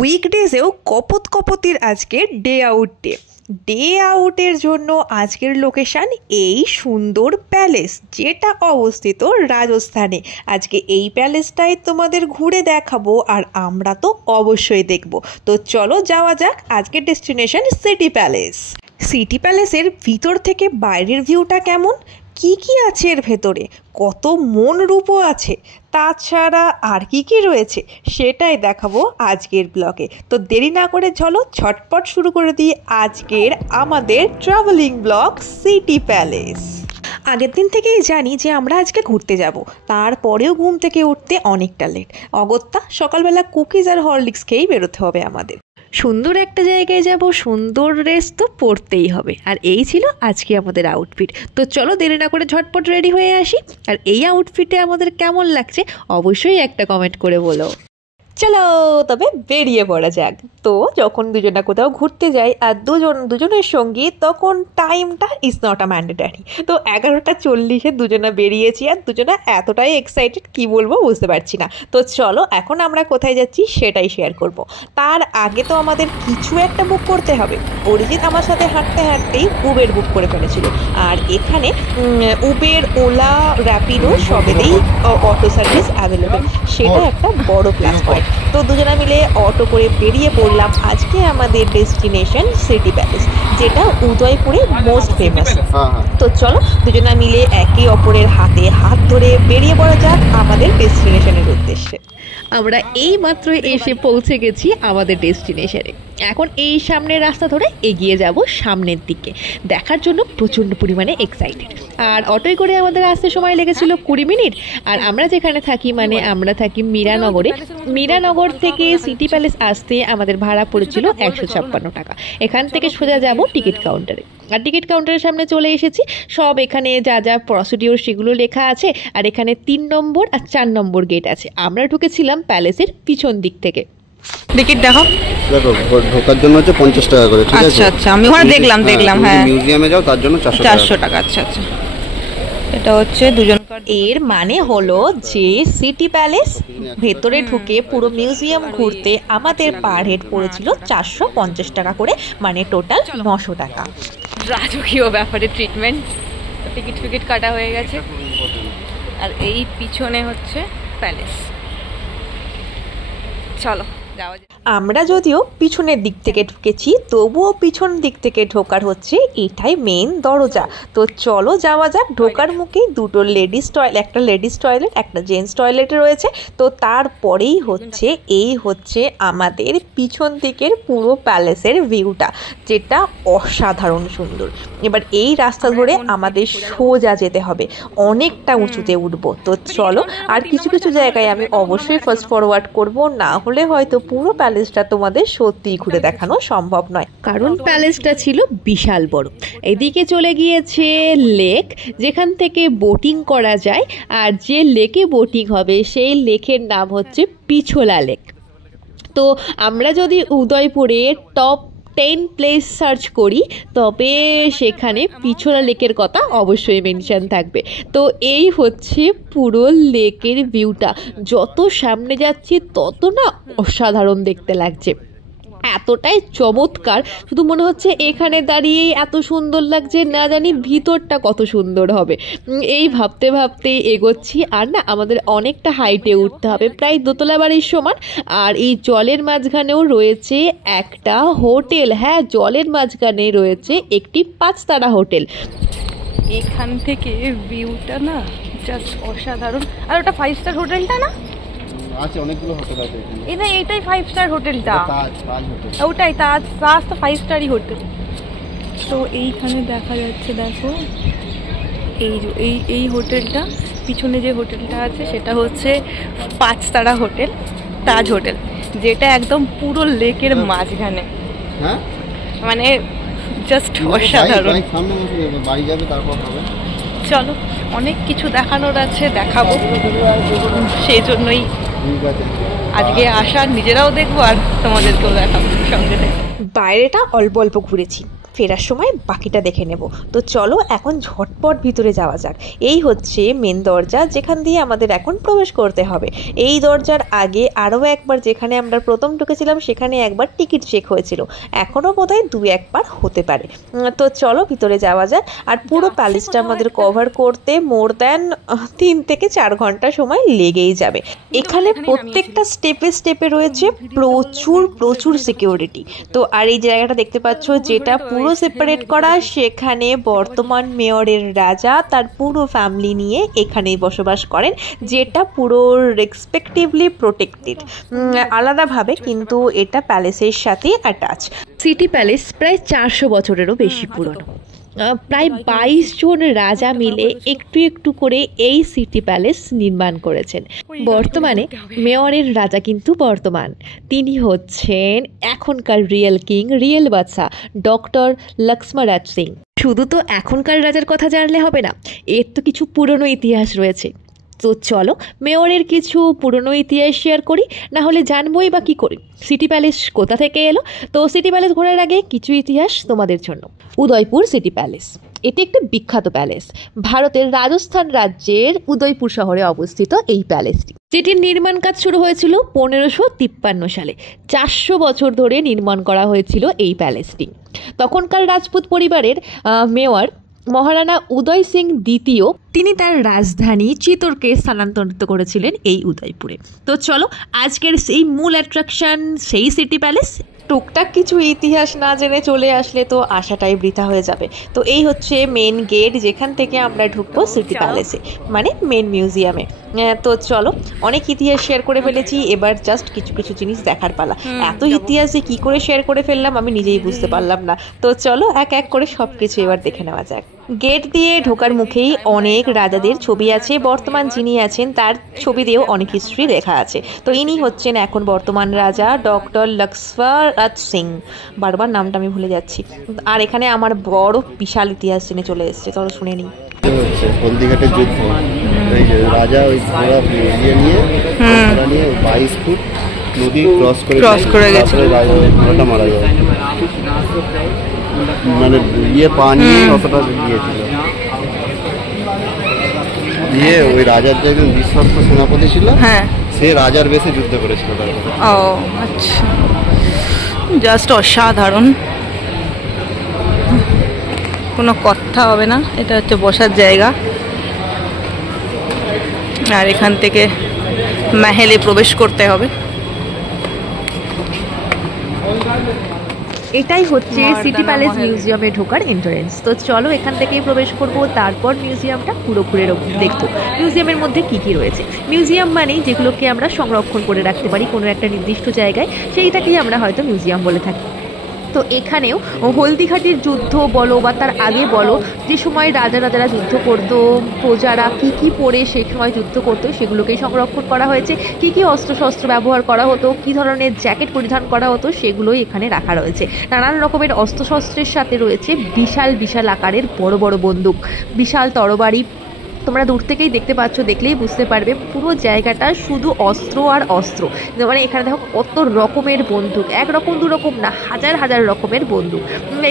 উইকডেজেও কপতির আজকে ডে আউটের জন্য আজকের লোকেশান এই সুন্দর প্যালেস, যেটা অবস্থিত রাজস্থানে। আজকে এই প্যালেসটাই তোমাদের ঘুরে দেখাবো, আর আমরা তো অবশ্যই দেখবো। তো চলো যাওয়া যাক আজকের ডেস্টিনেশন সিটি প্যালেসের ভিতর থেকে বাইরের ভিউটা কেমন, কি আছে এর ভেতরে, কত মন রূপও আছে, তাছাড়া আর কি রয়েছে সেটাই দেখাবো আজকের ব্লগে। তো দেরি না করে চলো ঝটপট শুরু করে দিই আজকের আমাদের ট্রাভেলিং ব্লগ সিটি প্যালেস। আগের দিন থেকেই জানি যে আমরা আজকে ঘুরতে যাব, তারপরেও ঘুম থেকে উঠতে অনেকটা লেট। অগত্যা সকালবেলা কুকিজ আর হরলিক্স খেয়েই বেরোতে হবে আমাদের। সুন্দর একটা জায়গায় যাব, সুন্দর ড্রেস তো পরতেই হবে, আর এই ছিল আজকে আমাদের আউটফিট। তো চলো দেরি না করে ঝটপট রেডি হয়ে আসি। আর এই আউটফিটে আমাদের কেমন লাগছে অবশ্যই একটা কমেন্ট করে বলো। চলো তবে বেরিয়ে পড়া যাক। তো যখন দুজনা কোথাও ঘুরতে যাই আর দুজনের সঙ্গী, তখন টাইমটা ইজ নট আ ম্যান্ডেটারি। তো 11:40 দুজনা বেরিয়েছি, আর দুজনা এতটাই এক্সাইটেড কি বলবো বুঝতে পারছি না। তো চলো এখন আমরা কোথায় যাচ্ছি সেটাই শেয়ার করব। তার আগে তো আমাদের কিছু একটা বুক করতে হবে। অরিজিৎ আমার সাথে হাঁটতে হাঁটতেই উবের বুক করে ফেলেছিল, আর এখানে উবের, ওলা, র্যাপিডো সবেতেই অটো সার্ভিস অ্যাভেলেবেল, সেটা একটা বড় প্লাস পয়েন্ট। তো দুজনা মিলে অটো করে বেরিয়ে পড়লাম আজকে আমাদের ডেস্টিনেশন সিটি প্যালেস, যেটা উদয়পুরে মোস্ট ফেমাস। তো চলো দুজনা মিলে একে অপরের হাতে হাত ধরে বেরিয়ে পড়া যাক আমাদের ডেস্টিনেশনের উদ্দেশ্যে। আমরা এই মাত্র এসে পৌঁছে গেছি আমাদের ডেস্টিনেশনে। এখন এই সামনের রাস্তা ধরে এগিয়ে যাব সামনের দিকে, দেখার জন্য প্রচণ্ড পরিমাণে এক্সাইটেড। আর অটোয় করে আমাদের আসতে সময় লেগেছিল 20 মিনিট। আর আমরা যেখানে থাকি, মানে আমরা থাকি মীরানগরে, মীরানগর থেকে সিটি প্যালেস আসতে আমাদের ভাড়া পড়েছিল 156 টাকা। এখান থেকে সোজা যাব টিকিট কাউন্টারে, আর টিকিট কাউন্টারের সামনে চলে এসেছি। সব এখানে যা যা প্রসিডিওর সেগুলো লেখা আছে, আর এখানে 3 নম্বর আর 4 নম্বর গেট আছে। আমরা ঢুকেছিলাম প্যালেসের পিছন দিক থেকে। টিকিট দেখো ঢোকার জন্য হচ্ছে 50 টাকা করে, ঠিক আছে? আচ্ছা আচ্ছা, আমি ওখানে দেখলাম হ্যাঁ। মিউজিয়ামে যাও তার জন্য 400 টাকা। আচ্ছা আচ্ছা, এটা হচ্ছে দুজনকার। এর মানে হলো যে সিটি প্যালেস ভেতরে ঢুকে পুরো মিউজিয়াম ঘুরতে আমাদের পার হেড পড়েছিল 450 টাকা করে, মানে টোটাল 900 টাকা। রাজকীয় ব্যাপারে ট্রিটমেন্ট। টিকিট কাটা হয়ে গেছে, আর এই পিছনে হচ্ছে প্যালেস। চলো যাওয়া যাক। আমরা যদিও পিছনের দিক থেকে ঢুকেছি, তবুও পিছন দিক থেকে ঢোকার হচ্ছে এটাই মেন দরজা। তো চলো যাওয়া যাক। ঢোকার মুখেই দুটো একটা লেডিস টয়লেট, একটা জেন্টস টয়লেট রয়েছে। তো তারপরেই হচ্ছে আমাদের পিছন দিকের পুরো প্যালেসের ভিউটা, যেটা অসাধারণ সুন্দর। এবার এই রাস্তা ধরে আমাদের সোজা যেতে হবে, অনেকটা উঁচুতে উঠবো। তো চলো, আর কিছু জায়গায় আমি অবশ্যই ফাস্ট ফরওয়ার্ড করব, না হলে হয়তো পুরো প্যালেসটা তোমাদের সত্যিই ঘুরে দেখানো সম্ভব নয়, কারণ প্যালেসটা ছিল বিশাল বড়। এদিকে চলে গিয়েছে লেক, যেখান থেকে বোটিং করা যায়, আর যে লেকে বোটিং হবে সেই লেকের নাম হচ্ছে পিছোলা লেক। তো আমরা যদি উদয়পুরে টপ 10 প্লেস সার্চ করি, তবে সেখানে পিছোলা লেকের কথা অবশ্যই মেনশন থাকবে। তো এই হচ্ছে পুরো লেকের ভিউটা, যত সামনে যাচ্ছি তত না অসাধারণ দেখতে লাগছে, এতটাই চমৎকার। শুধু মনে হচ্ছে এখানে দাঁড়িয়েই এত সুন্দর লাগছে, না জানি ভিতরটা কত সুন্দর হবে। এই ভাবতে ভাবতে এগোচ্ছি, আর না আমাদের অনেকটা হাইটে উঠতে হবে, প্রায় দোতলা বাড়ির সমান। আর এই জলের মাঝখানেও রয়েছে একটা হোটেল। হ্যাঁ, জলের মাঝখানে রয়েছে একটি 5 তারা হোটেল। এখান থেকে ভিউটা না জাস্ট অসাধারণ। আর ওটা 5 স্টার হোটেলটা না আছে, অনেকগুলো হোটেল আছে এখানে। এটাই 5 স্টার হোটেলটা, ওটাই তাজ তো 5 স্টারই হোটেল। তো এইখানে দেখা যাচ্ছে, দেখো এই হোটেলটা, পিছনে যে হোটেলটা আছে সেটা হচ্ছে 5 তারা হোটেল, তাজ হোটেল, যেটা একদম পুরো লেকের মাঝখানে। হ্যাঁ, মানে জাস্ট অসাধারণ। চলো, অনেক কিছু দেখানোর আছে, দেখাবো, সেই জন্যই আজকে আসা। নিজেরাও দেখবো আর তোমাদেরকেও দেখাবো সঙ্গে থেকে। বাইরেটা অল্প ঘুরেছি, ফেরার সময় বাকিটা দেখে নেব। তো চলো এখন ঝটপট ভিতরে যাওয়া যাক। এই হচ্ছে মেন দরজা, যেখান দিয়ে আমাদের এখন প্রবেশ করতে হবে। এই দরজার আগে আরও একবার যেখানে আমরা প্রথম ঢুকেছিলাম সেখানে একবার টিকিট চেক হয়েছিল, এখনও বোধহয় 2-1 বার হতে পারে। তো চলো ভিতরে যাওয়া যাক। আর পুরো প্যালেসটা আমাদের কভার করতে মোর দ্যান 3 থেকে 4 ঘন্টা সময় লেগেই যাবে। এখানে প্রত্যেকটা স্টেপে স্টেপে রয়েছে প্রচুর সিকিউরিটি। তো আর এই জায়গাটা দেখতে পাচ্ছ যেটা পুরো সেপারেট করা, সেখানে বর্তমান মেয়রের রাজা তার পুরো ফ্যামিলি নিয়ে এখানেই বসবাস করেন, যেটা পুরো রেসপেক্টিভলি প্রোটেক্টেড আলাদাভাবে, কিন্তু এটা প্যালেসের সাথে অ্যাটাচ। সিটি প্যালেস প্রায় 400 বছরেরও বেশি পুরনো। প্রায় 22 জন রাজা মিলে একটু একটু করে এই সিটি প্যালেস নির্মাণ করেছেন। বর্তমানে মেয়রের রাজা কিন্তু বর্তমান, তিনি হচ্ছেন এখনকার রিয়েল কিং, রিয়েল বাদশা ডক্টর লক্ষ্মণরাজ সিং। শুধু তো এখনকার রাজার কথা জানলে হবে না, এর তো কিছু পুরনো ইতিহাস রয়েছে। তো চলো মেয়রের কিছু পুরনো ইতিহাস শেয়ার করি, না হলে জানবোই বা কী করি সিটি প্যালেস কোথা থেকে এলো। তো সিটি প্যালেস ঘোরার আগে কিছু ইতিহাস তোমাদের জন্য। উদয়পুর সিটি প্যালেস, এটি একটি বিখ্যাত প্যালেস। ভারতের রাজস্থান রাজ্যের উদয়পুর শহরে অবস্থিত এই প্যালেসটি, যেটির নির্মাণ কাজ শুরু হয়েছিল 1553 সালে। 400 বছর ধরে নির্মাণ করা হয়েছিল এই প্যালেসটি। তখনকার রাজপুত পরিবারের মেয়র মহারানা উদয় সিং দ্বিতীয়, তিনি তার রাজধানী চিতোরকে স্থানান্তরিত করেছিলেন এই উদয়পুরে। তো চলো আজকের সেই মূল অ্যাট্রাকশন সেই সিটি প্যালেস। টুকটাক কিছু ইতিহাস না জেনে চলে আসলে তো আশাটাই বৃথা হয়ে যাবে। তো এই হচ্ছে মেন গেট, যেখান থেকে আমরা ঢুকবো সিটি প্যালেসে, মানে মেন মিউজিয়ামে। তো চলো অনেক ইতিহাস শেয়ার করে ফেলেছি, এবার জাস্ট কিছু কিছু জিনিস দেখার পালা। এত ইতিহাসে কি করে শেয়ার করে ফেললাম আমি নিজেই বুঝতে পারলাম না। তো চলো এক এক করে সব কিছু এবার দেখে নেওয়া যাক। গেট দিয়ে ঢোকার মুখেই অনেক রাজাদের ছবি আছে, বর্তমান যিনি আছেন তার ছবি দিয়েও অনেক হিস্ট্রি লেখা আছে। তো ইনি হচ্ছেন এখন বর্তমান রাজা ডক্টর লক্ষ্মণরাজ সিং, বারবার নামটা আমি ভুলে যাচ্ছি। আর এখানে আমার বড় বিশাল ইতিহাস জেনে চলে এসছে, চলো শুনে নিই। হলদিঘাটের যুদ্ধ, এই যে রাজা ওই ঘোড়া নিয়ে 22 ফুট নদী ক্রস করে গেছে, ঘোড়াটা মারা যায়, মানে পা নিয়ে অতটা গিয়েছিল। দিয়ে ওই রাজার যে একজন বিশ্বস্ত সেনাপতি ছিল, সে রাজার বেশে যুদ্ধ করেছিল তারপরে। ও আচ্ছা, জাস্ট অসাধারণ, কোনো কথা হবে না। এটা হচ্ছে বসার জায়গা, আর এখান থেকে মহলে প্রবেশ করতে হবে। এটাই হচ্ছে সিটি প্যালেস মিউজিয়ামে ঢোকার এন্ট্রান্স। তো চলো এখান থেকেই প্রবেশ করব, তারপর মিউজিয়ামটা পুরো ঘুরে দেখবো মিউজিয়ামের মধ্যে কি কি রয়েছে। মিউজিয়াম মানেই যেগুলোকে আমরা সংরক্ষণ করে রাখতে পারি কোনো একটা নির্দিষ্ট জায়গায়, সেইটাকেই আমরা হয়তো মিউজিয়াম বলে থাকি। তো এখানেও হলদিঘাটের যুদ্ধ বলো বা তার আগে বলো, যে সময় রাজারা যুদ্ধ করতো, প্রজারা কি কি পরে সেই সময় যুদ্ধ করতো সেগুলোকেই সংরক্ষণ করা হয়েছে। কি কি অস্ত্রশস্ত্র ব্যবহার করা হতো, কি ধরনের জ্যাকেট পরিধান করা হতো, সেগুলোই এখানে রাখা রয়েছে। নানান রকমের অস্ত্রশস্ত্রের সাথে রয়েছে বিশাল বিশাল আকারের বড় বড় বন্দুক, বিশাল তরবারি। তোমরা দূর থেকেই দেখতে পাচ্ছ, দেখলেই বুঝতে পারবে পুরো জায়গাটা শুধু অস্ত্র আর অস্ত্র। মানে এখানে দেখো কত রকমের বন্দুক, একরকম দুরকম না, হাজার হাজার রকমের বন্দুক।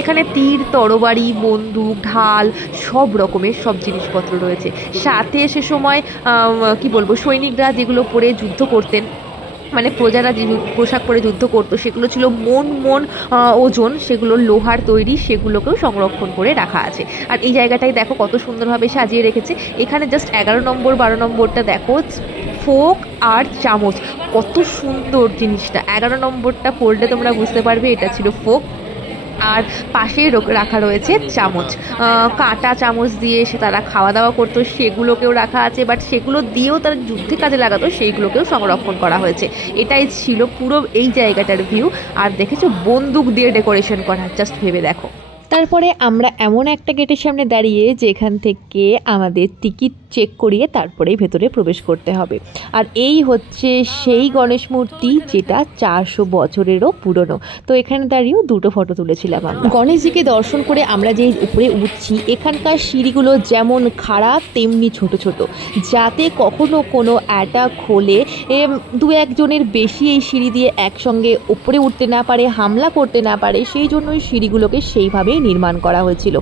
এখানে তীর, তরবারি, বন্দুক, ঢাল, সব রকমের সব জিনিসপত্র রয়েছে। সাথে সে সময় কি বলবো, সৈনিকরা যেগুলো পরে যুদ্ধ করতেন, মানে প্রজারা যে পোশাক পরে যুদ্ধ করতো, সেগুলো ছিল মন ওজন, সেগুলো লোহার তৈরি, সেগুলোকেও সংরক্ষণ করে রাখা আছে। আর এই জায়গাটাই দেখো কত সুন্দরভাবে সাজিয়ে রেখেছে। এখানে জাস্ট 11 নম্বর 12 নম্বরটা দেখো, ফোক আর চামচ, কত সুন্দর জিনিসটা। 11 নম্বরটা পড়লে তোমরা বুঝতে পারবে এটা ছিল ফোক, আর পাশেই রাখা রয়েছে চামচ, কাঁটা চামচ দিয়ে তারা খাওয়া দাওয়া করতো, সেগুলোকেও রাখা আছে। বাট সেগুলো দিয়েও তারা যুদ্ধে কাজে লাগাতো, সেইগুলোকেও সংরক্ষণ করা হয়েছে। এটাই ছিল পুরো এই জায়গাটার ভিউ। আর দেখেছো বন্দুক দিয়ে ডেকোরেশন করা, জাস্ট ভেবে দেখো। তারপরে আমরা এমন একটা গেটের সামনে দাঁড়িয়ে, যেখান থেকে আমাদের টিকিট চেক করিয়ে তারপরেই ভেতরে প্রবেশ করতে হবে। আর এই হচ্ছে সেই গণেশ মূর্তি, যেটা 400 বছরেরও পুরনো। তো এখানে দাঁড়িয়েও দুটো ফটো তুলেছিলাম আমরা। গণেশজিকে দর্শন করে আমরা যেই উপরে উঠছি, এখানকার সিঁড়িগুলো যেমন খাড়া তেমনি ছোট ছোট, যাতে কখনো কোনো অ্যাটাক হলে 2-1 জনের বেশি এই সিঁড়ি দিয়ে একসঙ্গে উপরে উঠতে না পারে, হামলা করতে না পারে, সেই জন্যই সিঁড়িগুলোকে সেইভাবেই নির্মাণ করা হয়েছিল।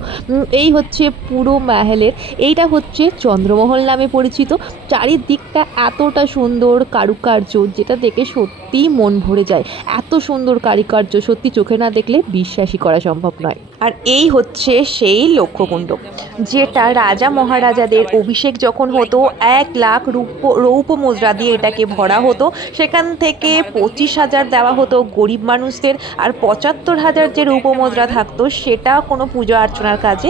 এই হচ্ছে পুরো মহলের, এইটা হচ্ছে চন্দ্রমহল নামে পরিচিত। চারিদিকটা এতটা সুন্দর কারুকার্য, যেটা দেখে সত্যিই মন ভরে যায়। এত সুন্দর কারুকার্য সত্যি চোখে না দেখলে বিশ্বাসই করা সম্ভব নয়। আর এই হচ্ছে সেই লক্ষ্যকুণ্ড, যেটা রাজা মহারাজাদের অভিষেক যখন হতো 1 লাখ রৌপ্য মুদ্রা দিয়ে এটাকে ভরা হতো। সেখান থেকে 25,000 দেওয়া হতো গরিব মানুষদের, আর 75,000 যে রৌপ্য মুদ্রা থাকতো সেটা কোনো পূজা অর্চনার কাজে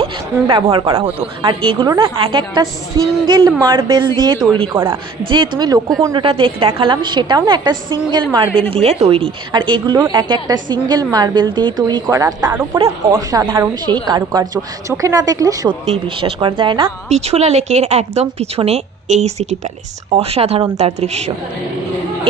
ব্যবহার করা হতো। আর এগুলো না এক একটা সিঙ্গেল মার্বেল দিয়ে তৈরি করা। যে তুমি লক্ষ্যকুণ্ডটা দেখালাম সেটাও না একটা সিঙ্গেল মার্বেল দিয়ে তৈরি, আর এগুলো এক একটা সিঙ্গেল মার্বেল দিয়ে তৈরি করা, তার উপরে অসাধারণ সেই কারুকার্য, চোখে না দেখলে সত্যিই বিশ্বাস করা যায় না। পিছোলা লেকের একদম পিছনে এই সিটি প্যালেস, অসাধারণ তার দৃশ্য।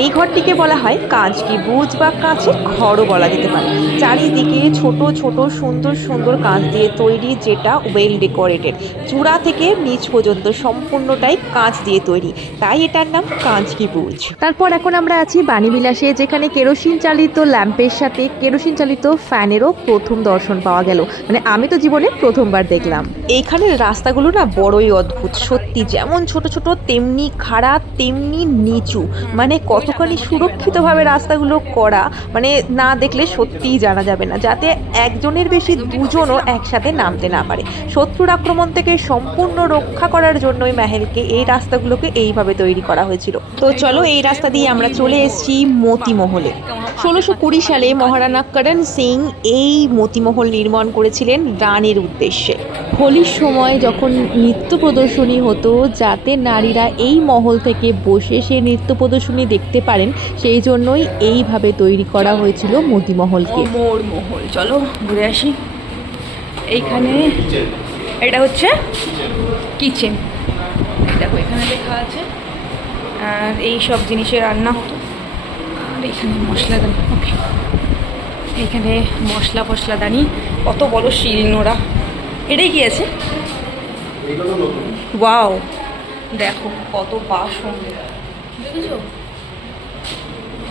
এই ঘরটিকে বলা হয় কাঁচ কি বুঝ বা কাঁচের ঘরও বলা যেতে পারে। চারিদিকে ছোট ছোট সুন্দর সুন্দর কাঁচ দিয়ে তৈরি, যেটা ওয়েল ডেকোরেটেড। চূড়া থেকে নিচ পর্যন্ত সম্পূর্ণটাই কাঁচ দিয়ে তৈরি, তাই এটার নাম কাঁচ কি বুঝ। তারপর এখন আমরা আছি বাণীবিলাসে, যেখানে কেরোসিন চালিত ল্যাম্পের সাথে কেরোসিন চালিত ফ্যানেরও প্রথম দর্শন পাওয়া গেল। মানে আমি তো জীবনে প্রথমবার দেখলাম। এইখানের রাস্তাগুলো না বড়ই অদ্ভুত সত্যি, যেমন ছোট ছোট তেমনি খাড়া তেমনি নিচু, মানে কতখানি সুরক্ষিতভাবে রাস্তাগুলো করা, মানে না দেখলে সত্যিই জানা যাবে না, যাতে একজনের বেশি দুজনও একসাথে নামতে না পারে। শত্রুর আক্রমণ থেকে সম্পূর্ণ রক্ষা করার জন্যই মহলকে এই রাস্তাগুলোকে এইভাবে তৈরি করা হয়েছিল। তো চলো এই রাস্তা দিয়ে আমরা চলে এসেছি মতিমহলে। 1620 সালে মহারানা করণ সিং এই মতিমহল নির্মাণ করেছিলেন রানীর উদ্দেশ্যে। হোলির সময় যখন নৃত্য প্রদর্শনী হতো, যাতে নারীরা এই মহল থেকে বসে সে নৃত্য প্রদর্শনী দেখতে পারেন, সেই জন্যই এইভাবে তৈরি করা হয়েছিল মতিমহলকে। মহল, চলো ঘুরে আসি। এইখানে এটা হচ্ছে কিচেন, দেখো এখানে লেখা আছে, আর এই সব জিনিসের রান্না হতো। আর এখানে মশলাদানি, ওকে, এখানে মশলাদানি, কত বড় শিলনোড়া। এটাই কি আছে? ওয়াও, দেখো কত বাসন, দেখেছো?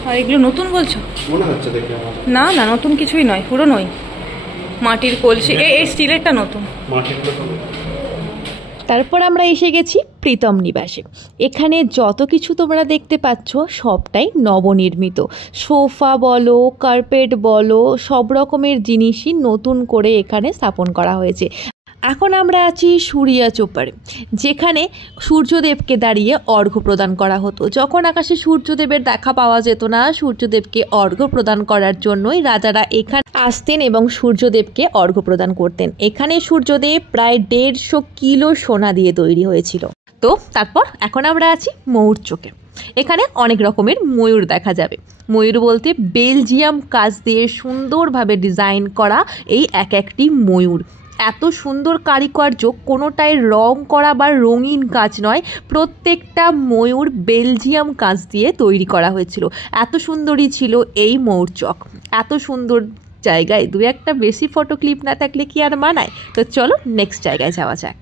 আর এগুলো নতুন বলছো? মনে হচ্ছে দেখে আমার। না না, নতুন কিছুই নয়, পুরনোই। মাটির কলসি, এই স্টিলেরটা নতুন। তারপর আমরা এসে গেছি প্রীতম নিবাসে। এখানে যত কিছু তোমরা দেখতে পাচ্ছ সবটাই নবনির্মিত। সোফা বলো, কার্পেট বলো, সব রকমের জিনিসই নতুন করে এখানে স্থাপন করা হয়েছে। এখন আমরা আছি সূর্যা চোপারে, যেখানে সূর্যদেবকে দাঁড়িয়ে অর্ঘ্য প্রদান করা হতো। যখন আকাশে সূর্যদেবের দেখা পাওয়া যেত না, সূর্যদেবকে অর্ঘ্য প্রদান করার জন্যই রাজারা এখানে আসতেন এবং সূর্যদেবকে অর্ঘ্য প্রদান করতেন। এখানে সূর্যদেব প্রায় 150 কিলো সোনা দিয়ে তৈরি হয়েছিল। তো তারপর এখন আমরা আছি ময়ূর চোখে। এখানে অনেক রকমের ময়ূর দেখা যাবে। ময়ূর বলতে বেলজিয়াম কাঁচ দিয়ে সুন্দরভাবে ডিজাইন করা এই এক একটি ময়ূর। এত সুন্দর কারুকার্য, কোনোটাই রং করা বা রঙিন কাজ নয়, প্রত্যেকটা ময়ূর বেলজিয়াম কাঁচ দিয়ে তৈরি করা হয়েছিল। এত সুন্দরই ছিল এই ময়ূর চক। এত সুন্দর জায়গায় দু একটা বেশি ফটো ক্লিপ না থাকলে কি আর মানায়? তো চলো নেক্সট জায়গায় যাওয়া যাক।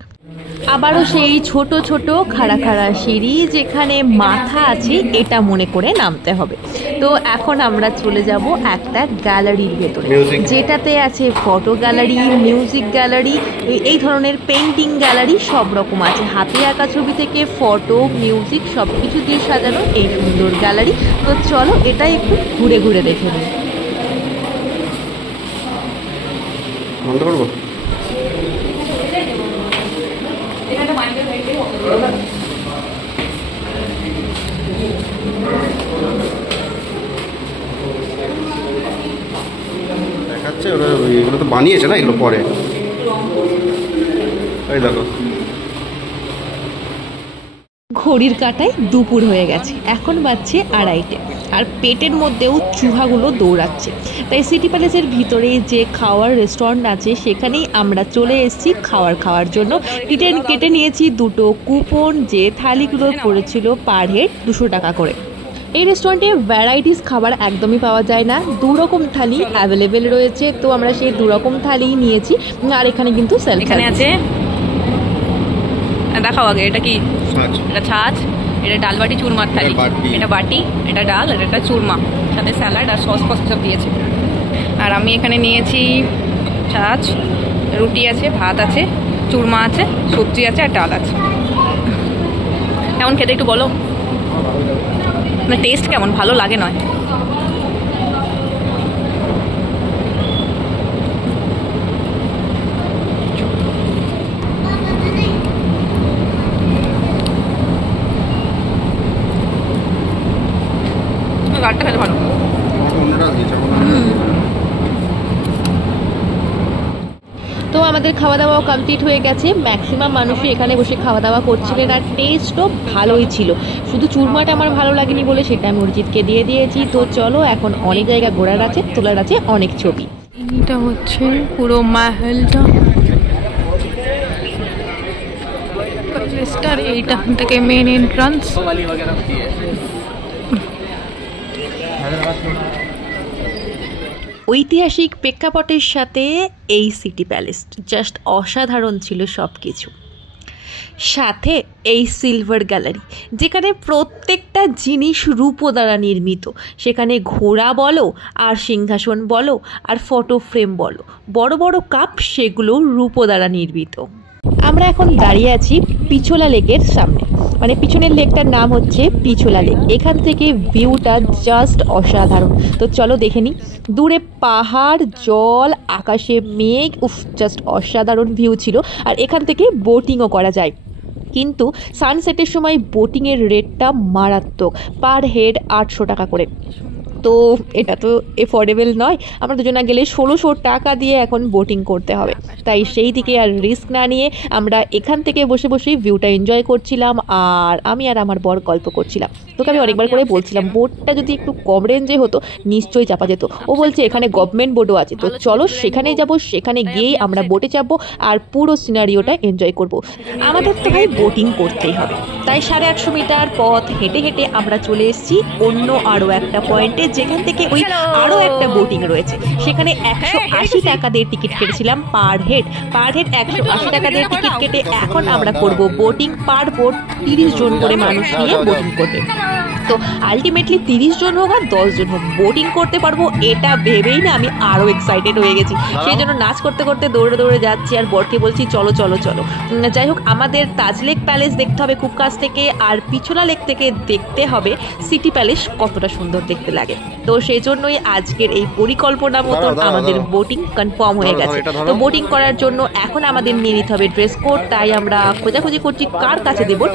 আবারও সেই ছোট ছোট খাড়া খাড়া সিঁড়ি, যেখানে মাথা আছে এটা মনে করে নামতে হবে। তো এখন আমরা চলে যাব একটা গ্যালারির ভেতরে, যেটাতে আছে ফটো গ্যালারি, মিউজিক গ্যালারি, এই ধরনের পেন্টিং গ্যালারি, সব রকম আছে। হাতে আঁকা ছবি থেকে ফটো, মিউজিক সব কিছু দিয়ে সাজানো এই সুন্দর গ্যালারি। তো চলো এটাই একটু ঘুরে ঘুরে দেখে নিই। দেখাচ্ছে ওরা এগুলো তো বানিয়েছে না, এগুলো পরে। এই দেখো ঘড়ির কাঁটায় দুপুর হয়ে গেছে, এখন বাজছে 2:30, আর পেটের মধ্যেও চুহাগুলো দৌড়াচ্ছে। তাই সিটি প্যালেসের ভিতরে যে খাওয়ার রেস্টুরেন্ট আছে সেখানেই আমরা চলে এসেছি খাওয়ার জন্য। কেটে নিয়েছি 2টো কুপন, যে থালিগুলো পড়েছিল পার হেড 200 টাকা করে। এই রেস্টুরেন্টে ভ্যারাইটিস খাবার একদমই পাওয়া যায় না, 2 রকম থালি অ্যাভেলেবেল রয়েছে। তো আমরা সেই 2 রকম থালিই নিয়েছি। আর এখানে কিন্তু সেলফ এখানে আছে, দেখাও আগে, এটা কি? এটা ছাঁচ, এটা ডাল বাটি চুরমার থালি, এটা বাটি, এটা ডাল, আর এটা চুরমা, সাথে স্যালাড আর সস ফস সব দিয়েছে। আর আমি এখানে নিয়েছি ছাঁচ, রুটি আছে, ভাত আছে, চুরমা আছে, সবজি আছে আর ডাল আছে। কেমন খেতে একটু বলো, না টেস্ট কেমন, ভালো লাগে নয়? গাড়টা খেতে ভালো। তো আমাদের খাওয়া দাওয়াও কমপ্লিট হয়ে গেছে। ম্যাক্সিমাম মানুষই এখানে বসে খাওয়া দাওয়া করছিলেন আর টেস্টও ভালোই ছিল। শুধু চুরমাটা আমার ভালো লাগেনি বলে সেটা আমি অরিজিৎকে দিয়ে দিয়েছি। তো চলো, এখন অনেক জায়গা ঘোরার আছে, তোলার আছে অনেক ছবি। এটা হচ্ছে পুরো মাহলটা, এইটা থেকে মেন এন্ট্রান্স। ঐতিহাসিক প্রেক্ষাপটের সাথে এই সিটি প্যালেস জাস্ট অসাধারণ ছিল সব কিছু। সাথে এই সিলভার গ্যালারি, যেখানে প্রত্যেকটা জিনিস রূপো দ্বারা নির্মিত। সেখানে ঘোড়া বলো আর সিংহাসন বলো আর ফটো ফ্রেম বলো, বড় বড় কাপ, সেগুলো রূপো দ্বারা নির্মিত। আমরা এখন দাঁড়িয়ে আছি পিছোলা লেকের সামনে, মানে পিছনের লেকটার নাম হচ্ছে পিছোলা লেক। এখান থেকে ভিউটা জাস্ট অসাধারণ। তো চলো দেখে নিই। দূরে পাহাড়, জল, আকাশে মেঘ, জাস্ট অসাধারণ ভিউ ছিল। আর এখান থেকে বোটিংও করা যায়, কিন্তু সানসেটের সময় বোটিংয়ের রেটটা মারাত্মক, পার হেড 800 টাকা করে। তো এটা তো এফোর্ডেবল নয়। আমরা দুজনা গেলে 1600 টাকা দিয়ে এখন বোটিং করতে হবে। তাই সেই দিকে আর রিস্ক না নিয়ে আমরা এখান থেকে বসে বসেই ভিউটা এনজয় করছিলাম। আর আমি আর আমার বর গল্প করছিলাম। তোকে আমি অনেকবার করে বলছিলাম বোটটা যদি একটু কম রেঞ্জে হতো নিশ্চয়ই চাপা যেত। ও বলছে এখানে গভর্নমেন্ট বোটও আছে, তো চলো সেখানেই যাব, সেখানে গিয়েই আমরা বোটে চাপবো আর পুরো সিনারিওটা এনজয় করব। আমাদের তো ভাই বোটিং করতেই হবে। তাই 850 মিটার পথ হেঁটে হেঁটে আমরা চলে এসেছি অন্য আরও একটা পয়েন্টে, যেখান থেকে ওই আরও একটা বোটিং রয়েছে। সেখানে 180 টাকা দিয়ে টিকিট কেটেছিলাম পার হেড। 180 টাকা দিয়ে টিকিট কেটে এখন আমরা করব বোটিং। পার বোট 30 জন করে মানুষ নিয়ে বোটিং করবে। তো আলটিমেটলি 30 জন হোক আর 10 জন হোক, বোটিং করতে পারবো এটা ভেবেই না আমি আরও এক্সাইটেড হয়ে গেছি। সেই জন্য নাচ করতে করতে দৌড়ে দৌড়ে যাচ্ছি আর বরকে বলছি চলো চলো চলো। যাই হোক, আমাদের তাজ লেক প্যালেস দেখতে হবে খুব কাছ থেকে, আর পিছোলা লেক থেকে দেখতে হবে সিটি প্যালেস কতটা সুন্দর দেখতে লাগে। তো সেই জন্যই আজকের এই পরিকল্পনা মতন আমাদের বোটিং কনফার্ম হয়ে গেছে। তো বোটিং করার জন্য এখন আমাদের নিয়ে নিতে হবে ড্রেস কোড। তাই আমরা খোঁজাখুঁজি করছি কার কাছে দেবো।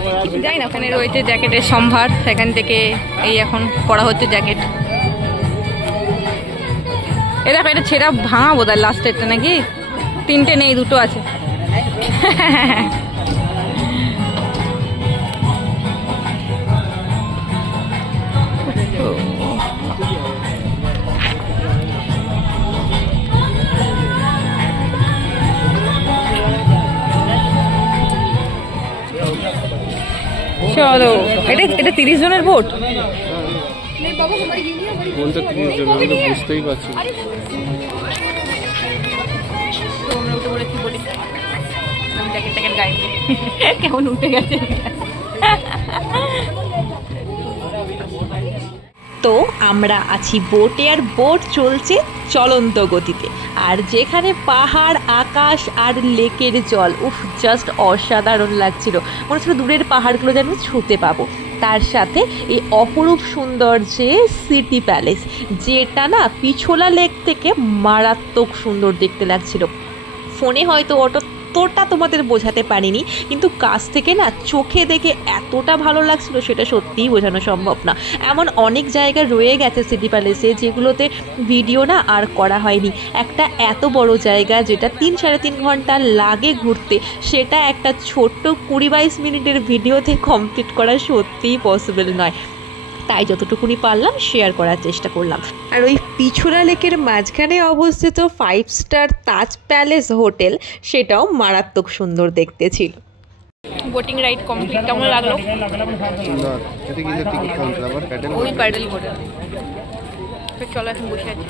যাই না, ওখানে রয়েছে জ্যাকেটের সম্ভার, সেখান থেকে এই এখন করা হচ্ছে জ্যাকেট। দেখো এটা ছেঁড়া ভাঙা বোধহয় লাস্টেরটা, নাকি 3টে নেই, 2টো আছে। চলো, এটা 30 জনের বোট। কোনটা 30 জন আমি তো বুঝতেই পারছি। কেমন উঠে গেছে। তো আমরা আছি বোটে আর বোট চলছে চলন্ত গতিতে। আর যেখানে পাহাড়, আকাশ আর লেকের জল, জাস্ট অসাধারণ লাগছিল। মনে হচ্ছিল দূরের পাহাড়গুলো যেন ছুঁতে পাবো। তার সাথে এই অপরূপ সুন্দর যে সিটি প্যালেস, যেটা না পিছোলা লেক থেকে মারাত্মক সুন্দর দেখতে লাগছিল। ফোনে হয়তো অতটা তোমাদের বোঝাতে পারিনি, কিন্তু কাছ থেকে না চোখে দেখে এতটা ভালো লাগছিল সেটা সত্যিই বোঝানো সম্ভব না। এমন অনেক জায়গা রয়ে গেছে সিটি প্যালেসে যেগুলোতে ভিডিও না আর করা হয়নি। একটা এত বড় জায়গা যেটা 3-3.5 ঘন্টা লাগে ঘুরতে, সেটা একটা ছোট্ট 20-22 মিনিটের ভিডিওতে কমপ্লিট করা সত্যিই পসিবল নয়। তাই যতটুকুনি পারলাম শেয়ার করার চেষ্টা করলাম। আর ওই পিছোলা লেকের মাঝখানে অবস্থিত 5 স্টার তাজ প্যালেস হোটেল, সেটাও মারাত্মক সুন্দর দেখতে ছিল। বোটিং রাইড কমপ্লিট, কেমন লাগলো? সুন্দর। এটা কি যে টিকিট কাউন্টার, আবার প্যাডেল ওই প্যাডেল বোটে। চলো এখন বসে আছি।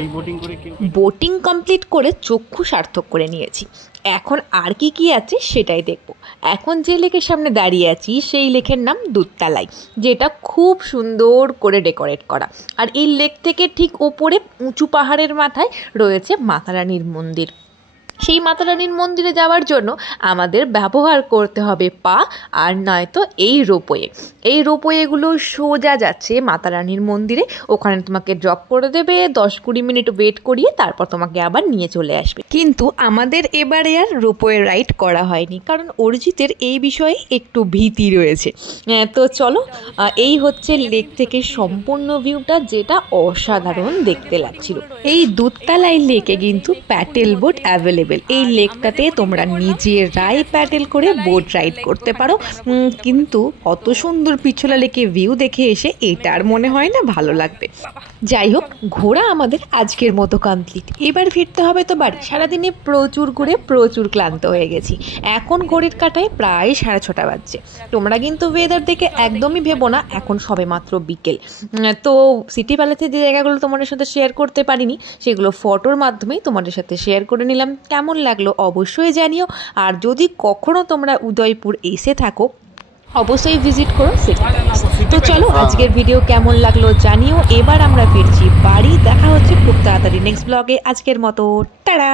এই বোটিং করে কি বোটিং কমপ্লিট করে চক্ষু সার্থক করে নিয়েছি। এখন আর কি কি আছে সেটাই দেখব। এখন যে লেকের সামনে দাঁড়িয়ে আছি সেই লেকের নাম দুধতলাই, যেটা খুব সুন্দর করে ডেকোরেট করা। আর এই লেক থেকে ঠিক ওপরে উঁচু পাহাড়ের মাথায় রয়েছে মাতা রানীর মন্দির। সেই মাতা রানীর মন্দিরে যাওয়ার জন্য আমাদের ব্যবহার করতে হবে পা, আর নয়তো এই রোপওয়ে। এই রোপওয়েগুলো সোজা যাচ্ছে মাতা রানীর মন্দিরে, ওখানে তোমাকে ড্রপ করে দেবে, 10-20 মিনিট ওয়েট করিয়ে তারপর তোমাকে আবার নিয়ে চলে আসবে। কিন্তু আমাদের এবারে আর রোপওয়ে রাইড করা হয়নি, কারণ অরিজিতের এই বিষয়ে একটু ভীতি রয়েছে। তো চলো, এই হচ্ছে লেক থেকে সম্পূর্ণ ভিউটা, যেটা অসাধারণ দেখতে লাগছিল। এই দুধতলাই লেকে কিন্তু প্যাডেল বোট অ্যাভেলেবেল। এই লেকটাতে তোমরা নিজেরাই প্যাডেল করে বোট রাইড করতে পারো, কিন্তু অত সুন্দর পিছলা লেকে ভিউ দেখে এসে এটা আর মনে হয় না ভালো লাগবে। যাই হোক, ঘোরা আমাদের আজকের মতো কমপ্লিট। এবার ফিরতে হবে তো বাড়ি। সারাদিনে প্রচুর ঘুরে প্রচুর ক্লান্ত হয়ে গেছি। এখন ঘড়ির কাঁটায় প্রায় 6:30 বাজছে। তোমরা কিন্তু ওয়েদার দেখে একদমই ভেবো না এখন সবে মাত্র বিকেল। তো সিটি প্যালেসের যে জায়গাগুলো তোমাদের সাথে শেয়ার করতে পারিনি, সেগুলো ফটোর মাধ্যমেই তোমাদের সাথে শেয়ার করে নিলাম। কেমন লাগলো অবশ্যই জানিও। আর যদি কখনো তোমরা উদয়পুর এসে থাকো, অবশ্যই ভিজিট করো সিটি প্যালেস। তো চলো, আজকের ভিডিও কেমন লাগলো জানিও। এবার আমরা ফিরছি বাড়ি। দেখা হচ্ছে খুব তাড়াতাড়ি নেক্সট ব্লগে। আজকের মতো টাটা।